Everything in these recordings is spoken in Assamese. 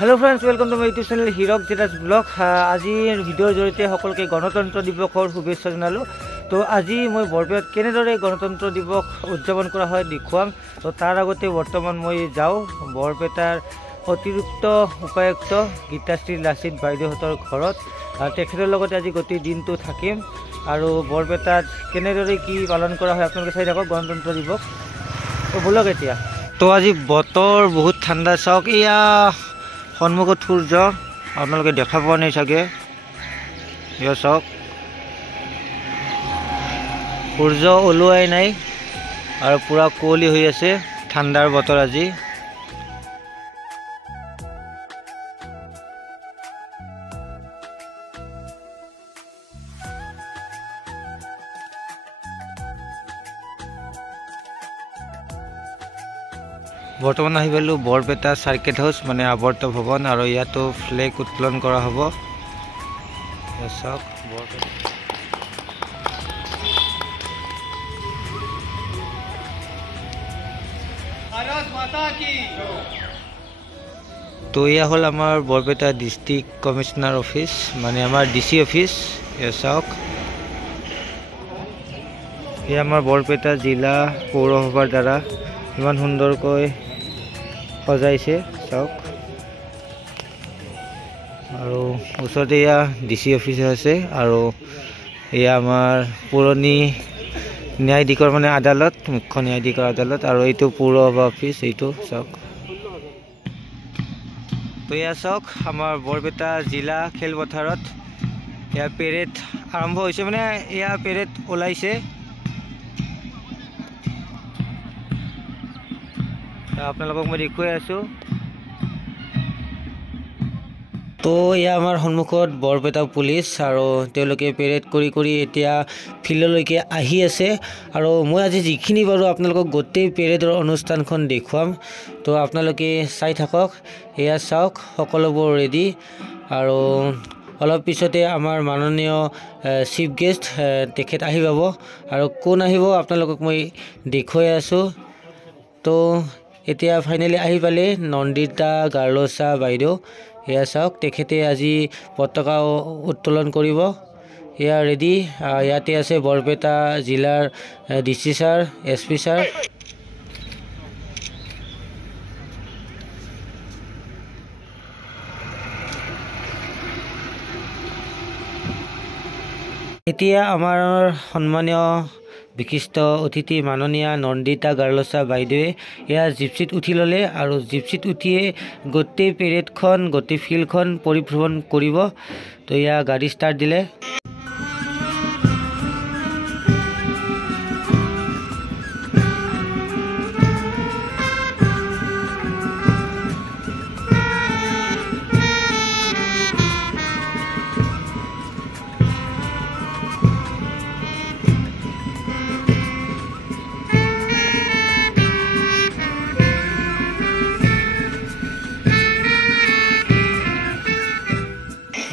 Hello friends, welcome to my YouTube channel Hirak Jetas blog. आज भिडिओर जरिए सकलोके गणतंत्र दिवसर शुभेच्छा जनालो। तो आज मैं बरपेटात केनेदरे गणतंत्र दिवस उद्यापन करा है देखुवाम। तो तार आगते बर्तमान मैं जाऊँ बरपेटार अतिरिक्त उपायुक्त गीताश्री लाचित बाइदेउहतर घरत। तेखर लगते आज गोटे दिन तो थकिम और बरपेटात केनेदरे कि पालन करा है आपलोके चाइ थाকক गणतंत्र दिवस। तो बोलक एतिया। तो आज बतर बहुत ठंडा चाওক इया सन्मुखत सूर्य आपलोके देखा पा नहीं सके इया चाওক सूर्य ओलोवाई नाई और पूरा कुवली हुई आछे ठंडार बतर আজি। बर्तमान आহি পালো बरपेटा सार्किट हाउस माने आवर्त भवन और इतो फ्लैग उत्तोलन करा हबो। तो यह हल आमार बरपेटा डिस्ट्रिक्ट कमिशनार ऑफिस माने आमार डीसी ऑफिस। ये चाওক ये आमार बरपेटा जिला पौरसभार द्वारा इमान सुंदरक सजाइছে चाওক और ऊरते या डीसी ऑफिस आछे और या आमार पुरानी न्यायाधीकर माने आदालत मुख्य न्यायाधीकर आदालत और ये पौरसभा ऑफिस ये चाওক। तो या चाওক आमार बरपेटा जिला खेलपथारत या पेरेड आरम्भ होइছে माने या पेरेड ओलाइছে। आपनालोকক मैं देखुवाई आसो। तो या आमार सन्मुखत बरपेटा पुलिस और तेलोके पेरेड करी करी एतिया फिल्डলৈকে आহি আছে और मैं आज जिखिनि पारो आपनालोকক गोटेই पेरेडर अनुष्ठानখন देखुवाम। तो आपनालोके चाइ थाকক एया चाওক सकलोবোৰ रेडी और अलप पिछते आमार माननीय चीफ गेस्ट तेखेत आহি पाब और कोन आहिब आपनालोকক मैं देखुवाई आसो। तो एतिया फाइनली आহি पाले नंदिता गार्लसा बाइदेउ या चाওক तेखेते আজি पताका उत्तोलन करिब। या रेडी याते आछे बरपेटा जिलार डीसी सार एसपी सार। एतिया आमार सम्मानीय विशिष्ट अतिथि माननीय नंदिता गार्लसा बाइदेवे या जिपसित उठी लले और जिपसित उठिए गोटे पेरेडखन गोटे फिल्डखन परिभ्रमण करिब। तो या गाड़ी स्टार्ट दिले।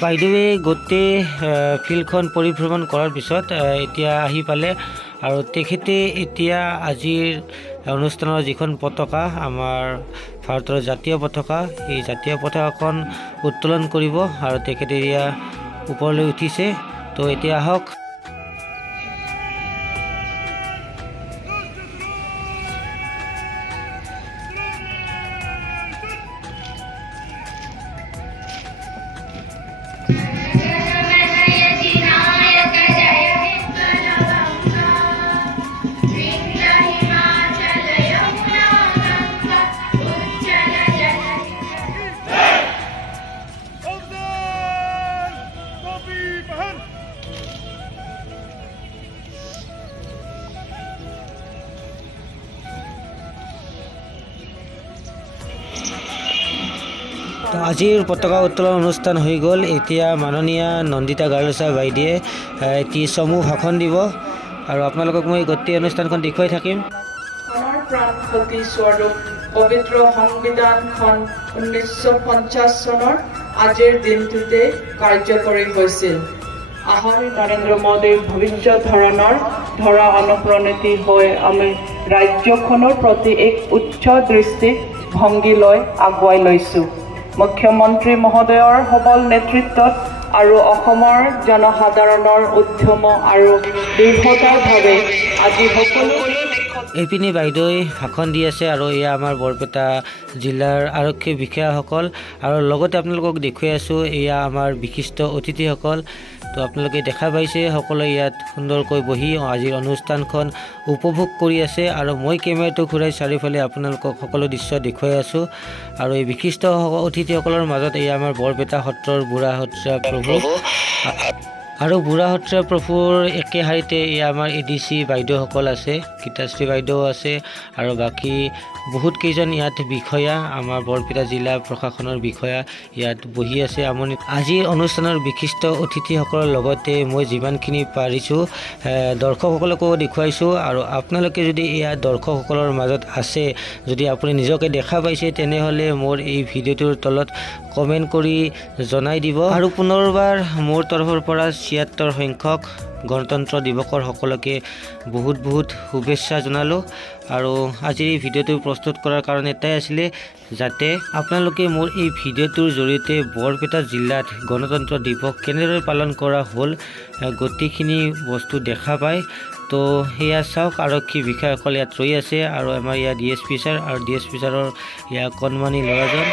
बाइदेवे गोटे फिल्डखन परिभ्रमण करार पिছত एतिया आহি पाले और तेखेते एतिया आजिर अनुष्ठाনৰ जिखन पताका आमार भारतर जातीय पताका এই जातीय पताकाखन उत्तोलन करिब और तेखेते या ऊपरলৈ उठिছে। तो एतिया आहक। तो आजिर पताका उत्तोलन अनुष्ठान हो गल। एतिया माननीय नंदिता गार्लसा बाइदेवे एटी समूह भाषण দিব और आपनालोকক मैं गोटे अनुष्ठानखन देखुवाई থাকিম। पवित्र संविधानखन 1950 सनर आजिर दिनटुते कार्यकरी হৈছিল। आहार नरेंद्र मोदी भविष्य धरा अनुप्रणीति হৈ আমি राज्यखনৰ प्रति एक उच्च दृष्टि भंगी লৈ আগুৱাই লৈছো। মুখ্যমন্ত্ৰী মহোদয়ৰ সবল নেতৃত্বত আৰু অসমৰ জনসাধাৰণৰ উদ্যম আৰু দৃঢ়তাৰ ভাৱে আজি সকলো এইপিনে বাইদেৱে ভাষণ দি আছে আৰু এয়া আমাৰ বৰপেটা জিলাৰ আৰক্ষী বিষয়াসকল আৰু লগতে আপোনালোকক দেখুৱাই আছোঁ এয়া আমাৰ বিশিষ্ট অতিথিসকল। তো আপোনালোকে দেখা পাইছে সকলোৱে ইয়াত সুন্দৰকৈ বহি আজিৰ অনুষ্ঠানখন উপভোগ কৰি আছে আৰু মই কেমেৰাটো ঘূৰাই চাৰিওফালে আপোনালোকক সকলো দৃশ্য দেখুৱাই আছোঁ। আৰু এই বিশিষ্ট অতিথিসকলৰ মাজত এয়া আমাৰ বৰপেটা সত্ৰৰ বুঢ়া সত্ৰীয়া প্ৰভু আৰু বুঢ়া সত্ৰীয়া প্ৰভুৰ একে শাৰীতে এয়া আমাৰ ADC বাইদেউসকল আছে, গীতাশ্ৰী বাইদেউ আছে আৰু বাকী বহুত কেইজন ইয়াত বিষয়া আমাৰ বৰপেটা জিলা প্ৰশাসনৰ বিষয়া ইয়াত বহি আছে আমনি। আজিৰ অনুষ্ঠানৰ বিশিষ্ট অতিথিসকলৰ লগতে মই যিমানখিনি পাৰিছোঁ দৰ্শকসকলকো দেখুৱাইছোঁ আৰু আপোনালোকে যদি এয়া দৰ্শকসকলৰ মাজত আছে, যদি আপুনি নিজকে দেখা পাইছে তেনেহ'লে মোৰ এই ভিডিঅ'টোৰ তলত কমেণ্ট কৰি জনাই দিব। আৰু পুনৰবাৰ মোৰ তৰফৰ পৰা ৭৬ সংখ্যক গণতন্ত্ৰ দিৱসৰ সকলোকে বহুত বহুত শুভেচ্ছা জনালোঁ। আৰু আজিৰ এই ভিডিঅ'টো প্ৰস্তুত কৰাৰ কাৰণ এটাই আছিলে যাতে আপোনালোকে মোৰ এই ভিডিঅ'টোৰ জৰিয়তে বৰপেটা জিলাত গণতন্ত্ৰ দিৱস কেনেদৰে পালন কৰা হ'ল গোটেইখিনি বস্তু দেখা পায়। তো সেয়া চাওক, আৰক্ষী বিষয়াসকল ইয়াত ৰৈ আছে আৰু আমাৰ ইয়াত DSP ছাৰ আৰু DSP ছাৰৰ ইয়াৰ কণমানি ল'ৰাজন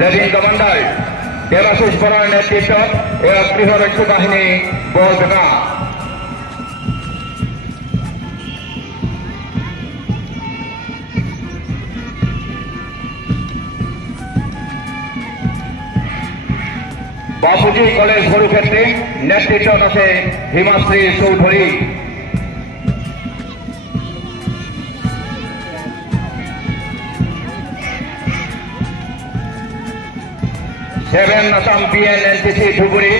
লেফটেনেণ্ট কমাণ্ডাৰ দেৱাশিষ বৰাৰ নেতৃত্বত এয়া গৃহৰক্ষী বাহিনী বৰপেটা। বাপুজী কলেজ সৰুক্ষেত্ৰী নেতৃত্বত আছে হিমাশ্ৰী চৌধুৰী। সেভেন আসাম PNNCC ধুবুৰী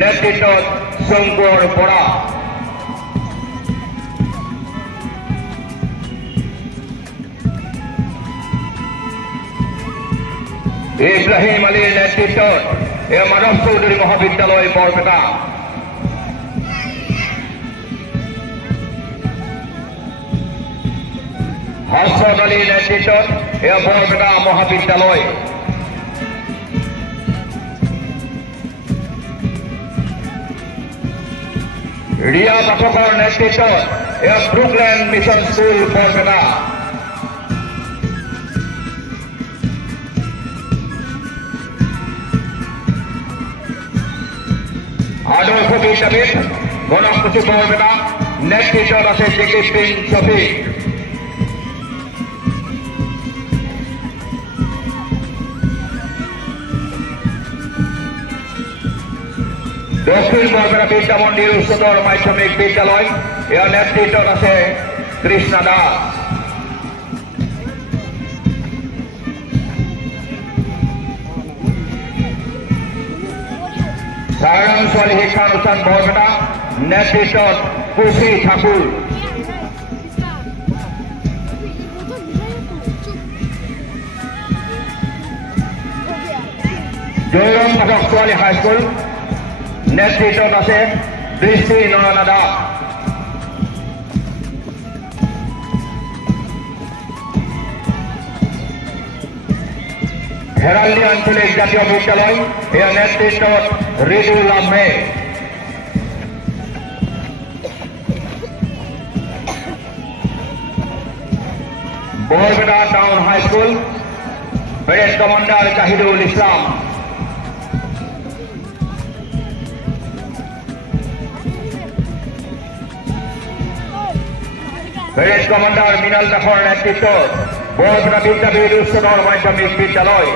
নেতৃত্বত শংকৰ বৰা। ইব্ৰাহিম আলীৰ নেতৃত্বত মাধৱ চৌধুৰী মহাবিদ্যালয় বৰপেটা। হৰ্ষদ আলীৰ নেতৃত্বত বৰপেটা মহাবিদ্যালয়। ৰিয়া পাঠকৰ নেতৃত্বত ব্ৰুকলেণ্ড মিছন স্কুল বৰপেটা। আদৰ্শ বিদ্যাপীঠ গণপুথি বৰপেটা নেতৃত্বত আছে জিকিস্পিন শফিক। দক্ষিণ বৰপেটা বিদ্যা মন্দিৰ উচ্চতৰ মাধ্যমিক বিদ্যালয় ইয়াৰ নেতৃত্বত আছে কৃষ্ণা দাস। সায়ন ছোৱালী শিক্ষানুষ্ঠান বৰপেটা নেতৃত্বত কুশী ঠাকুৰ। জয়ৰাম পাঠক ছোৱালী হাইস্কুল নেতৃত্বত আছে দৃষ্টি নয়না দাস। হেৰাল্ডি আঞ্চলিক জাতীয় বিদ্যালয় ইয়াৰ নেতৃত্বত Ridul Ahmed. Barpeta town high school parade commander Jahidul Islam. Parade commander Mrinal দাসৰ নেতৃত্বত বৰপেটা বিদ্যাপীঠ উচ্চতৰ মাধ্যমিক বিদ্যালয়।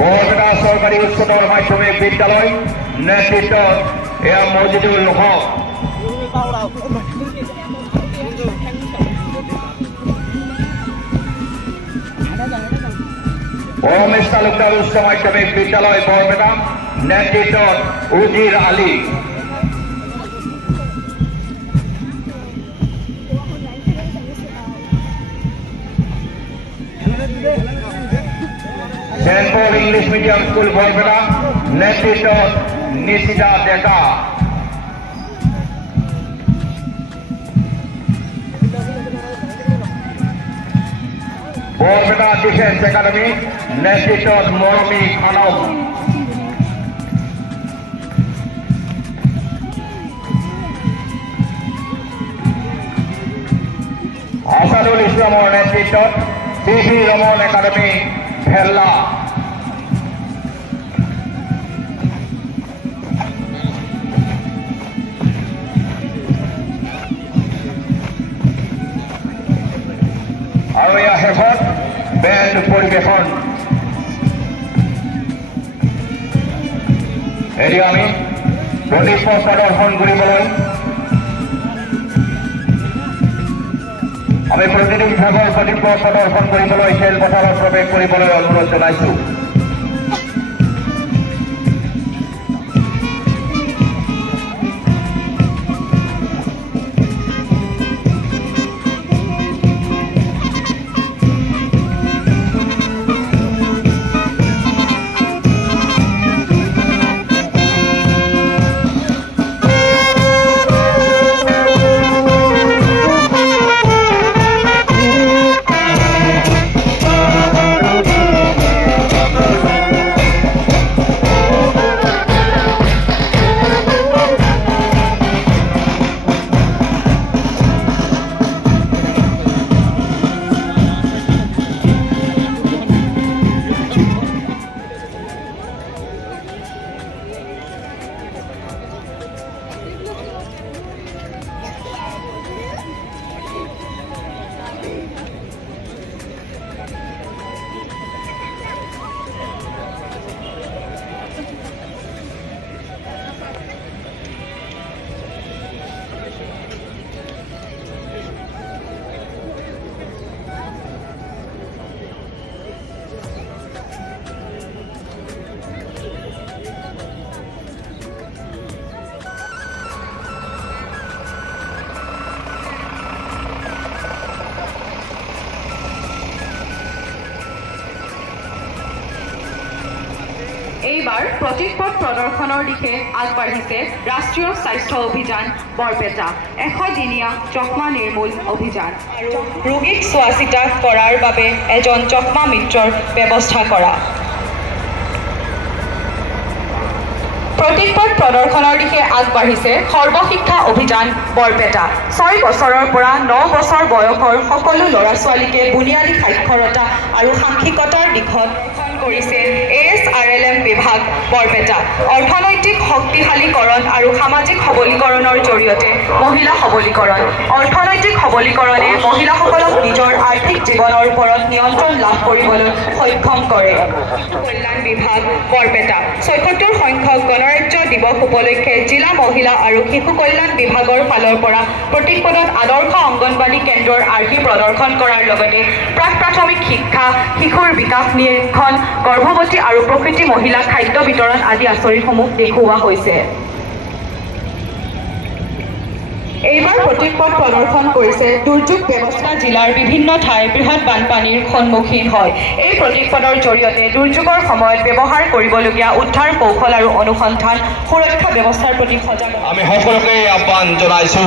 বৰপেটা চৰকাৰী উচ্চতৰ মাধ্যমিক বিদ্যালয় নেতৃত্বত এয়া মজিদুল হক। ওমেশ তালুকদাৰ উচ্চ মাধ্যমিক বিদ্যালয় বৰপেটা নেতৃত্বত উজিৰ আলী। সেন্ট পল ইংলিশ মিডিয়াম স্কুল বৰপেটা নেতৃত্বত নিশিতা ডেকা বৰপেটা ডিফেন্স একাডেমি নেতৃত্বত মৰমী খানম আসাদুল ইসলামৰ নেতৃত্বত পি ৰমন একাডেমি ভেল্লা আৰু ইয়াৰ শেষত বেণ্ড পৰিৱেশন এতিয়া আমি প্ৰদীপ প্ৰদৰ্শন কৰিবলৈ আমি প্ৰতিনিধি বিভাগৰ প্ৰদীপ প্ৰদৰ্শন কৰিবলৈ খেলপথাৰত প্ৰৱেশ কৰিবলৈ অনুৰোধ জনাইছো এইবাৰ প্ৰতীকপট প্ৰদৰ্শনৰ দিশে আগবাঢ়িছে ৰাষ্ট্ৰীয় স্বাস্থ্য অভিযান বৰপেটা 100দিনীয়া যক্ষ্মা নিৰ্মূল অভিযান আৰু ৰোগীক চোৱা চিতা কৰাৰ বাবে এজন যক্ষ্মা মিত্ৰৰ ব্যৱস্থা কৰা প্ৰতীকপট প্ৰদৰ্শনৰ দিশে আগবাঢ়িছে সৰ্বশিক্ষা অভিযান বৰপেটা 6 বছৰৰ পৰা 9 বছৰ বয়সৰ সকলো ল'ৰা ছোৱালীকে বুনিয়াদী সাক্ষৰতা আৰু সাংখ্যিকতাৰ দিশত কৰিছে ASRLM বিভাগ বৰপেটা অৰ্থনৈতিক শক্তিশালীকৰণ আৰু সামাজিক সবলীকৰণৰ জৰিয়তে মহিলা সবলীকৰণ অৰ্থনৈতিক সবলীকৰণে মহিলাসকলক নিজৰ আৰ্থিক জীৱনৰ ওপৰত নিয়ন্ত্ৰণ লাভ কৰিবলৈ সক্ষম কৰে কল্যাণ বিভাগ বৰপেটা ৭৬ সংখ্যক গণৰাজ্য দিৱস উপলক্ষে জিলা মহিলা আৰু শিশু কল্যাণ বিভাগৰ ফালৰ পৰা প্ৰতীকপটত আদৰ্শ অংগনবাড়ী কেন্দ্ৰৰ আৰ্হি প্ৰদৰ্শন কৰাৰ লগতে প্ৰাক প্ৰাথমিক শিক্ষা শিশুৰ বিকাশ নিৰীক্ষণ গৰ্ভৱতী আৰু প্ৰকৃতি মহিলা খাদ্য বিতৰণ আদি আঁচনিসমূহ দেখুওৱা হৈছে এইবাৰ প্ৰতীকপট প্ৰদৰ্শন কৰিছে দুৰ্যোগ ব্যৱস্থা জিলাৰ বিভিন্ন ঠাই বৃহৎ বানপানীৰ সন্মুখীন হয় এই প্ৰতীকপটৰ জৰিয়তে দুৰ্যোগৰ সময়ত ব্যৱহাৰ কৰিবলগীয়া উদ্ধাৰ কৌশল আৰু অনুসন্ধান সুৰক্ষা ব্যৱস্থাৰ প্ৰতি সজাগ আমি সকলোকে আহ্বান জনাইছো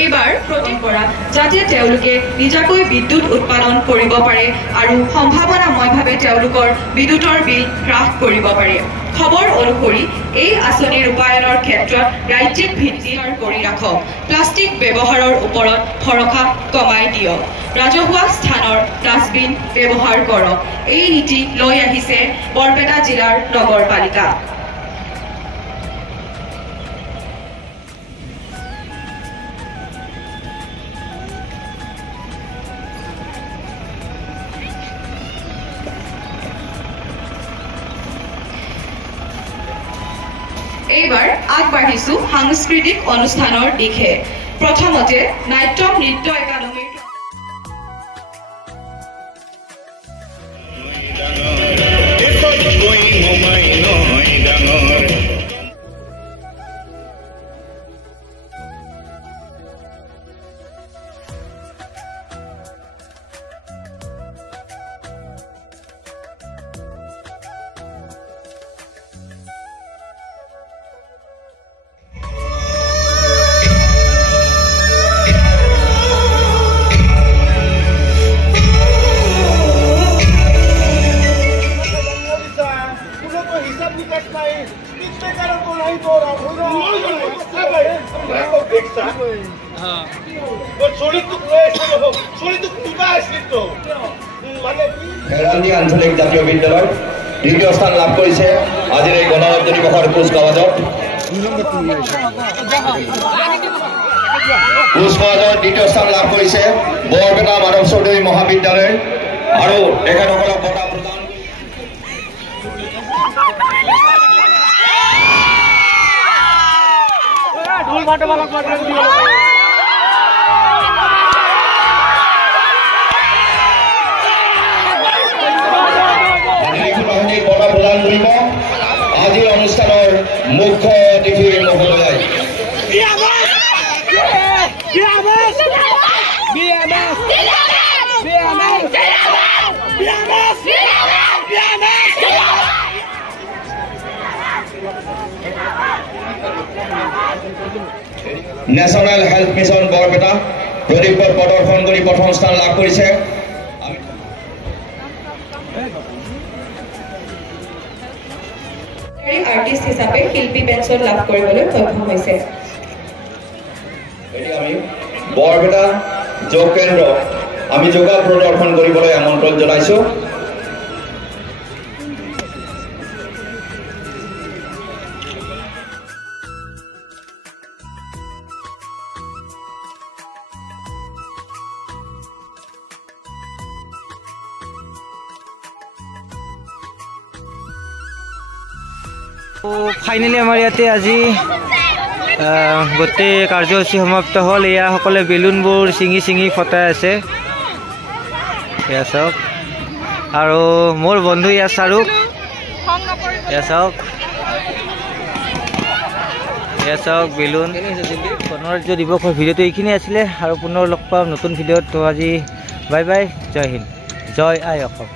এইবাৰ প্ৰতীক কৰা যাতে তেওঁলোকে নিজাকৈ বিদ্যুৎ উৎপাদন কৰিব পাৰে আৰু সম্ভাৱনাময়ভাৱে তেওঁলোকৰ বিদ্যুতৰ বিল হ্ৰাস কৰিব পাৰে খবৰ অনুসৰি এই আঁচনি ৰূপায়ণৰ ক্ষেত্ৰত ৰাজ্যিক ভিত্তি কৰি ৰাখক প্লাষ্টিক ব্যৱহাৰৰ ওপৰত ভৰসা কমাই দিয়ক ৰাজহুৱা স্থানৰ ডাষ্টবিন ব্যৱহাৰ কৰক এই নীতি লৈ আহিছে বৰপেটা জিলাৰ নগৰপালিকা এইবাৰ আগবাঢ়িছো সাংস্কৃতিক অনুষ্ঠানৰ দিশে প্ৰথমতে নাট্যম নৃত্য একাডেমীৰ হেৰান্দি আঞ্চলিক জাতীয় বিদ্যালয় দ্বিতীয় স্থান লাভ কৰিছে আজিৰ এই গণৰাজ্য দিৱসৰ কুচকাৱাজত। কুচকাৱাজত দ্বিতীয় স্থান লাভ কৰিছে বৰপেটা মাধৱ চৌধুৰী মহাবিদ্যালয় আৰু তেখেতসকলক বঁটা প্ৰদান বঁটা প্ৰদান কৰিব আজিৰ অনুষ্ঠানৰ মুখ্য অতিথি মহোদয়। নেশ্যনেল হেল্থ মিছন বৰপেটা প্ৰদীপ প্ৰদৰ্শন কৰি প্ৰথম স্থান লাভ কৰিছে। আৰ্টিষ্ট হিচাপে শিল্পী পেঞ্চন লাভ কৰিবলৈ সক্ষম হৈছে। আমি বৰপেটা যোগ কেন্দ্ৰ আমি যোগা প্ৰদৰ্শন কৰিবলৈ আমন্ত্ৰণ জনাইছো। ফাইনেলি আমাৰ ইয়াতে আজি গোটেই কাৰ্যসূচী সমাপ্ত হ'ল। এয়া সকলে বেলুনবোৰ ছিঙি ছিঙি ফটাই আছে, এয়া চাওক। আৰু মোৰ বন্ধু ইয়া শ্বাহৰুখ, এয়া চাওক, এয়া চাওক বেলুন। গণৰাজ্য দিৱসৰ ভিডিঅ'টো এইখিনি আছিলে আৰু পুনৰ লগ পাম নতুন ভিডিঅ'ত। তো আজি বাই বাই, জয় হিন্দ, জয় আই অসম।